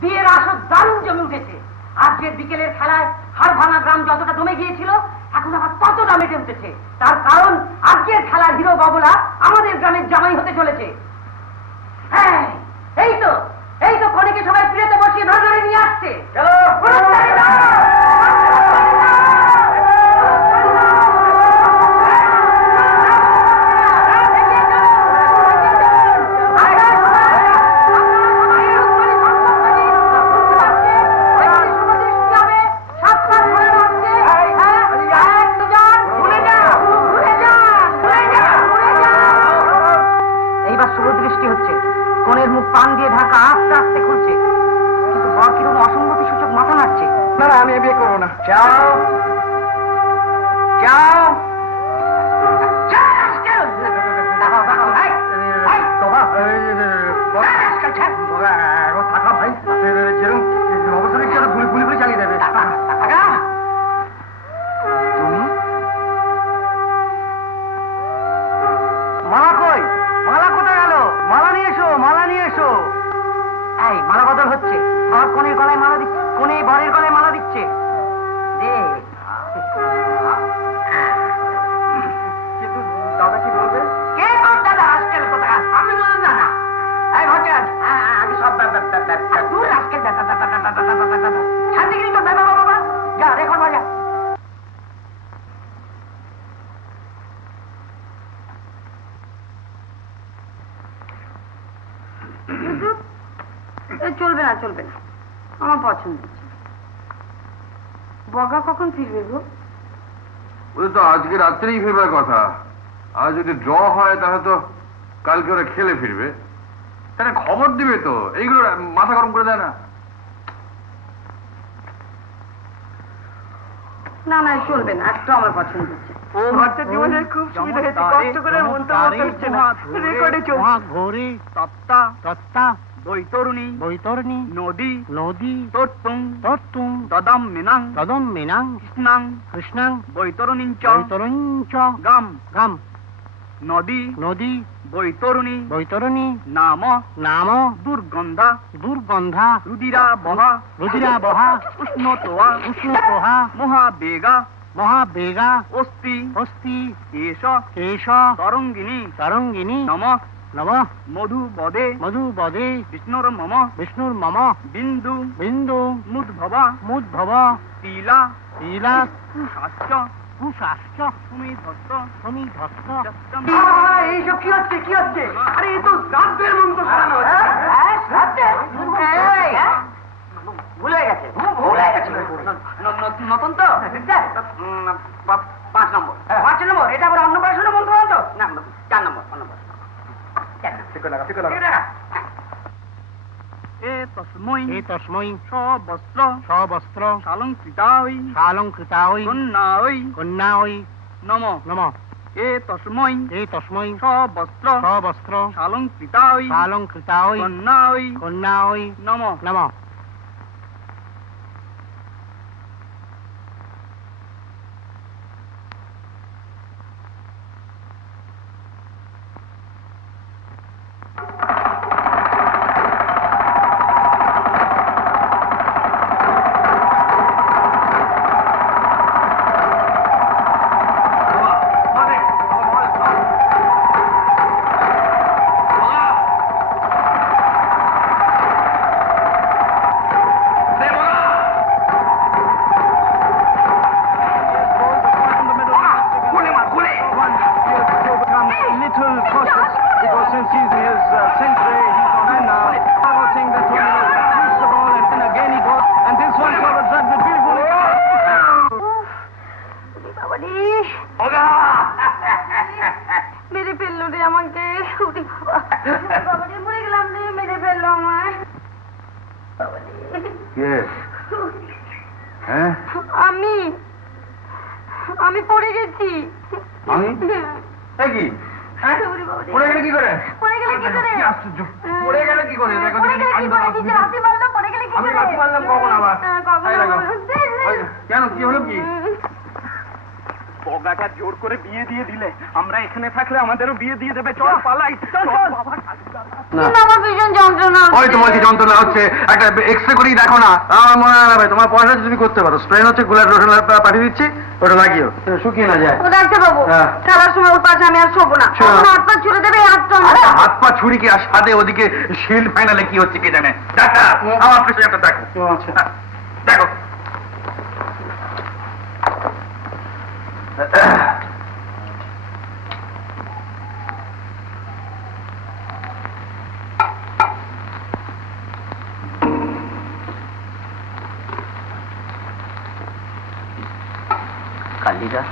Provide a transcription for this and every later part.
বিয়ের আসর দারুণ জমে উঠেছে। আজকের বিকেলের খেলায় হাড়ভাঙা গ্রাম যতটা দমে গিয়েছিল এখন আবার ততটা মেটে উঠেছে। তার কারণ আজকের খেলার হিরো বাবুলা আমাদের গ্রামের জামাই হতে চলেছে। হ্যাঁ, এই তো কনেকে সবাই প্রিয়তে বসিয়ে ধরে ধরে নিয়ে আসছে। এইবার শুভ দৃষ্টি হচ্ছে। কনের মুখ পান দিয়ে ঢাকা আস্তে আস্তে খুলছে, কিন্তু বর কিরকম অসম্মতি সূচক মাথা নাড়ছে। না না, আমি বিয়ে করবো না। যাও যাও। থাকা ভাই, যেরকম অবসরে গুলি গুলি চালিয়ে দেবে। তুমি মালা কই? মালা কোথায় গেল? মালা নিয়ে এসো, মালা নিয়ে এসো। এই মালা বদল হচ্ছে। বর কনের গলায় মালা দিচ্ছে, কনে বরের গলায় মালা দিচ্ছে। কিন্তু দাদা কি বলবে? কে তোর দাদা? আজকাল কোথায়? আমি বললাম না না। এই ভট্টাচ, আমি সব দূর আজকাল শান্তি গিরি তো দাদা বাবা। যা রেকর্ড বাজা। চলবে না চলবে না, আমার পছন্দ। বগা কখন ফিরবে গো? ওদের তো আজকে রাত্রেই ফিরবার কথা। আর যদি ড্র হয় তাহলে তো কালকে ওরা খেলে ফিরবে। তাহলে খবর দিবে তো, এইগুলো মাথা গরম করে দেয় না। না না চলবে না, একটা আমার পছন্দ হচ্ছে। ও বাচ্চার জীবনে খুব সুবিধা হয়েছে, কষ্ট করে মন্তব্য করছে না, রেকর্ডে চলছে। ঘোরে তপ্তা তত্তা বৈতরণী বৈতরণী নদী নদী তত্তুং তত্তুং দদম মিনাং তদম মিনাং কৃষ্ণাং কৃষ্ণাং বৈতরণী চ বৈতরণী চ গাম গাম নদী নদী বৈতরণী বৈতরণী নাম নাম দুর্গন্ধা দুর্গন্ধা রুদিরা বহা রুদিরাবহা উষ্ণতোয়া উষ্ণপ্রহা মহাবেগা মহাবেগা অস্তি অস্তি কেশ কেশ তরঙ্গিনী তরঙ্গিনী নম নম মধুবদে মধুবদে বিষ্ণুর মম বিষ্ণুর মম বিন্দু বিন্দু মুদ্ভবা মুদ্ভব তিলা লীলা কুশাশ্চ কুশাশ্চ সুমিধস্ত সমীধস্ত এইসব কি হচ্ছে কি হচ্ছে? আরে এই তো শ্রাদ্ধের মন্ত্র করানো হচ্ছে। ভুল হয়ে গেছে, ভুল হয়ে গেছে। নতুন তো 5 নম্বর 5 নম্বর। এটা আবার অন্নপ্রাশনের মন্ত্র তো না, 4 নম্বর অন্নপ্রাশন। এ তস্মৈ এ তস্মৈ সবস্ত্র সবস্ত্র সালঙ্কৃতাঐ সালঙ্কৃতাঐ কন্যাঐ কন্যাঐ নম নম এ তস্মৈ এ তস্মৈ সবস্ত্র সবস্ত্র সালঙ্কৃতাঐ সালঙ্কৃতাঐ কন্যাঐ কন্যাঐ নম নম। মেরে ফেললো রে আমাকে। মরে গেলাম রে, মেরে ফেললো আমায়। আমি পড়ে গেছি। পড়ে গেলে কি করে? পড়ে গেলে কি করে? আশ্চর্য, পড়ে গেলে কি করে? পড়ে গেলে কি করে? নিজে লাথি মারলাম, পড়ে গেলে কি করে? আমি লাথি মারলাম কখন আবার? কখন? কেন, কি হলো কি? বগাটা জোর করে বিয়ে দিয়ে দিলে, আমরা এখানে থাকলে আমাদেরও বিয়ে দিয়ে দেবে। চল পালাই, চল বাবা। আমার ভীষণ যন্ত্রণা ওই তো বলছি যন্ত্রণা হচ্ছে, একটা এক্সরে করেই দেখো না। আমার মনে হয় তোমার পয়সা তুমি করতে পারো। স্প্রেন হচ্ছে গুলার লোশন পাঠিয়ে দিচ্ছি, ওটা লাগিও, শুকিয়ে না যায়। ও ডাক্তার বাবু, হ্যাঁ। খেলার সময় ওর পাশে আমি আর শোবো না। শোনো। এখন হাত পা ছুড়ে দেবে, এই হাতটা আমার। হাত পা ছুরি কি আর সাথে ওদিকে শিল্ড ফাইনালে কি হচ্ছে কে জানে। ডাক্তার আমার পেশেন্টটা দেখো। হ্যাঁ, দেখো। কালিদা,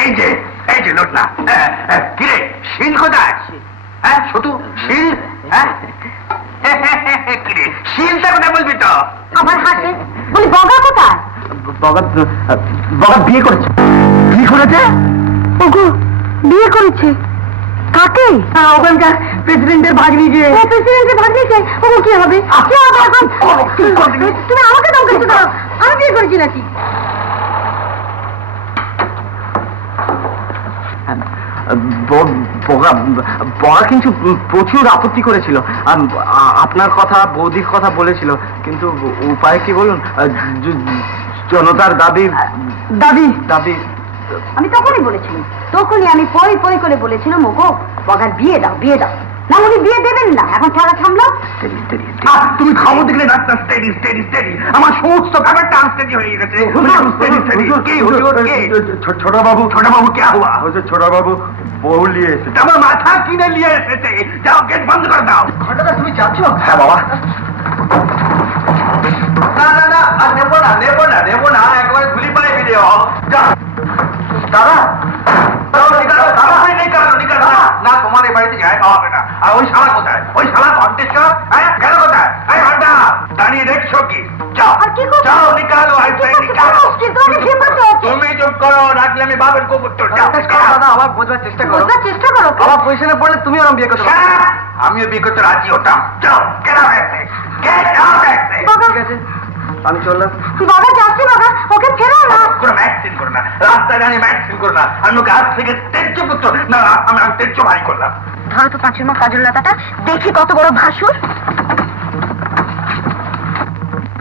এই যে লোটলা, কিরে শিল কোথায়? হ্যাঁ ছোটু শিল, হ্যাঁ কিরে শিলটা কোথায় বলবি তো? আমার হাতে বলি বগা কোথায়? বগা বিয়ে করেছে। বিয়ে করেছে? ওগো, বিয়ে করেছে? কাকে? ওখানকার প্রেসিডেন্টের ভাগ্নি যে। প্রেসিডেন্টের ভাগ্নি চাই। ওগো, কি হবে? কি হবে এখন? তুমি আমাকে দাম করছো দাও, আমি বিয়ে করেছি নাকি? বগা কিন্তু প্রচুর আপত্তি করেছিল। আপনার কথা, বৌদির কথা বলেছিল, কিন্তু উপায় কি বলুন? জনতার দাবি দাবি দাবি আমি তখনই বলেছিলাম, তখনই আমি পই পই করে বলেছিলাম, ওগো বগার বিয়ে দাও, বিয়ে দাও। না, উনি বিয়ে দেবেন না। এখন খেলা থামলো। তুমি খবর দেখলে ডাক্তার স্টেডি স্টেডি স্টেডি, আমার সমস্ত ব্যাপারটা আনস্টেডি হয়ে গেছে। ছোট বাবু কে হুয়া? ছোট বাবু বউ নিয়ে এসেছে। আমার মাথা কিনে নিয়ে এসেছে। যাও, গেট বন্ধ করে দাও। ঘটনা তুমি যাচ্ছ? হ্যাঁ বাবা। না আর নেবো না, একবারে ধুলি পায়ে ভিডিও। দাদা না, তোমার এই বাড়িতে জায়গা হবে না। আর ওই শালা কোথায়? ওই শালা কন্টেস্টার গেল কোথায়? ঘন্টা দাঁড়িয়ে দেখছো কি? যাও আর কি করছো? যাও, নিকালো নিকালো। তুমি চুপ করো, রাখলে আমি বাবের কুকুর। দাদা, আমার বোঝার চেষ্টা করো। বোঝার চেষ্টা করো। আমার পজিশনে পড়লে তুমি আর আমি বিয়ে করতে পারো। আমিও বিয়ে করতে রাজি হতাম। যাও, get out of here. Get out of here. ঠিক আছে, আমি চললাম। বাবা যাচ্ছে, বাবা ওকে ফেরো না। কোনো ম্যাক্সিন করো না, রাস্তায় দাঁড়িয়ে ম্যাক্সিন করো না। আমি ওকে আজ থেকে তেজ্য পুত্র না, আমি তেজ্য ভাই করলাম। ধরো তো পাঁচুর মা কাজল লতাটা, দেখি কত বড় ভাসুর।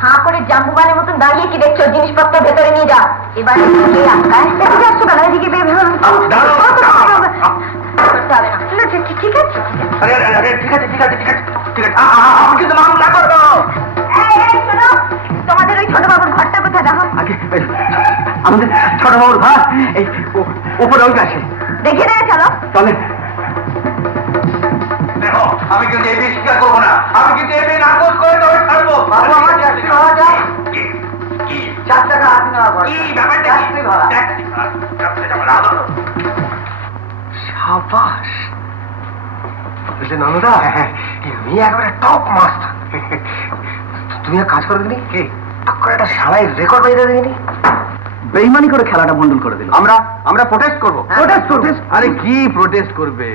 হাঁ করে জাম্বুবানের মতন দাঁড়িয়ে কি দেখছো? জিনিসপত্র ভেতরে নিয়ে যাও। এবার আটকায় যাচ্ছ কেন? এদিকে করতে হবে না। ঠিক আছে। ঠিক আছে। আমি কিন্তু মামলা করবো। শোনো, তোমাদের ওই ছোট বাবুর ঘরটা কোথায়? দেখো, আমাদের ছোট বাবুর ঘর এই উপরে ওই কাছে। দেখিয়ে দেবে, চলো। চলে। দেখো, আমি কিন্তু এই বিয়ে স্বীকার করবো না। আমি কিন্তু এই বিয়ে নাকচ করে তবে ছাড়বো। বাবু, আমার ট্যাক্সি ভাড়া দাও। কি 4 টাকা হাতে নেওয়া পড়ে। কি ব্যাপারটা? ট্যাক্সি ভাড়া। ট্যাক্সি ভাড়া। সাবাস। নানুদা, তুমি একবারে টপ মাস্টার। তুমি এক কাজ করে দিনি কি? একটা সারাই রেকর্ড বাইরে দিনি। বেইমানি করে খেলাটা বন্ডল করে দিল। আমরা প্রোটেস্ট করবো। প্রোটেস্ট? আরে কি প্রোটেস্ট করবে?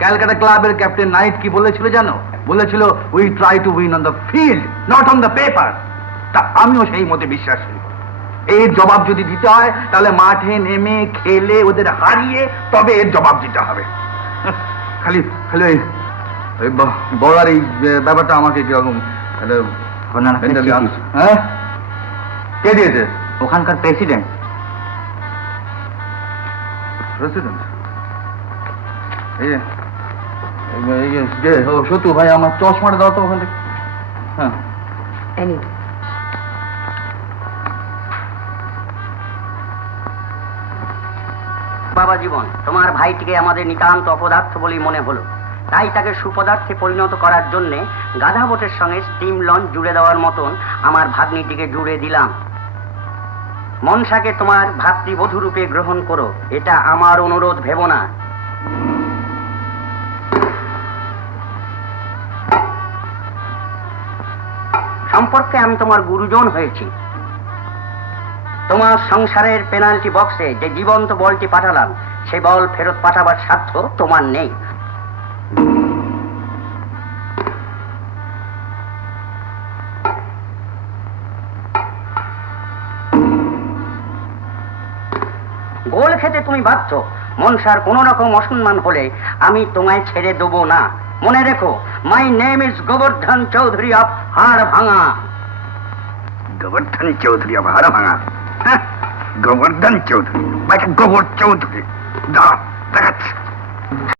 ক্যালকাটা ক্লাবের ক্যাপ্টেন নাইট কি বলেছিল জানো? বলেছিল, we try to win on the field, not on the paper. তা আমিও সেই মতে বিশ্বাসী। এর জবাব যদি দিতে হয়, তাহলে মাঠে নেমে খেলে ওদের হারিয়ে তবে এর জবাব দিতে হবে। খালি খালি ওই বলার এই ব্যাপারটা আমাকে কিরকম হ্যাঁ? কে দিয়েছে? ওখানকার প্রেসিডেন্ট। সত্যু ভাই, আমার চশমাটা দাও তো ওখান থেকে। হ্যাঁ, বাবা জীবন, তোমার ভাইটিকে আমাদের নিতান্ত অপদার্থ বলেই মনে হলো, তাই তাকে সুপদার্থে পরিণত করার জন্যে গাধা বোটের সঙ্গে স্টিম লঞ্চ জুড়ে দেওয়ার মতন আমার ভাগ্নিটিকে জুড়ে দিলাম। মনসাকে তোমার ভাতৃবধূ রূপে গ্রহণ করো, এটা আমার অনুরোধ ভেবো না। সম্পর্কে আমি তোমার গুরুজন হয়েছি। তোমার সংসারের পেনাল্টি বক্সে যে জীবন্ত বলটি পাঠালাম, সে বল ফেরত পাঠাবার সাধ্য তোমার নেই। গোল খেতে তুমি বাধ্য। মনসার কোন রকম অসম্মান হলে আমি তোমায় ছেড়ে দেবো না। মনে রেখো, my name is Gobardhan Chowdhury of হাড়ভাঙা। গোবর্ধন চৌধুরী অফ হাড়ভাঙা? গোবর্ধন চৌধুরী, গোবর চৌধুরী, দাঁড়া দেখাচ্ছি।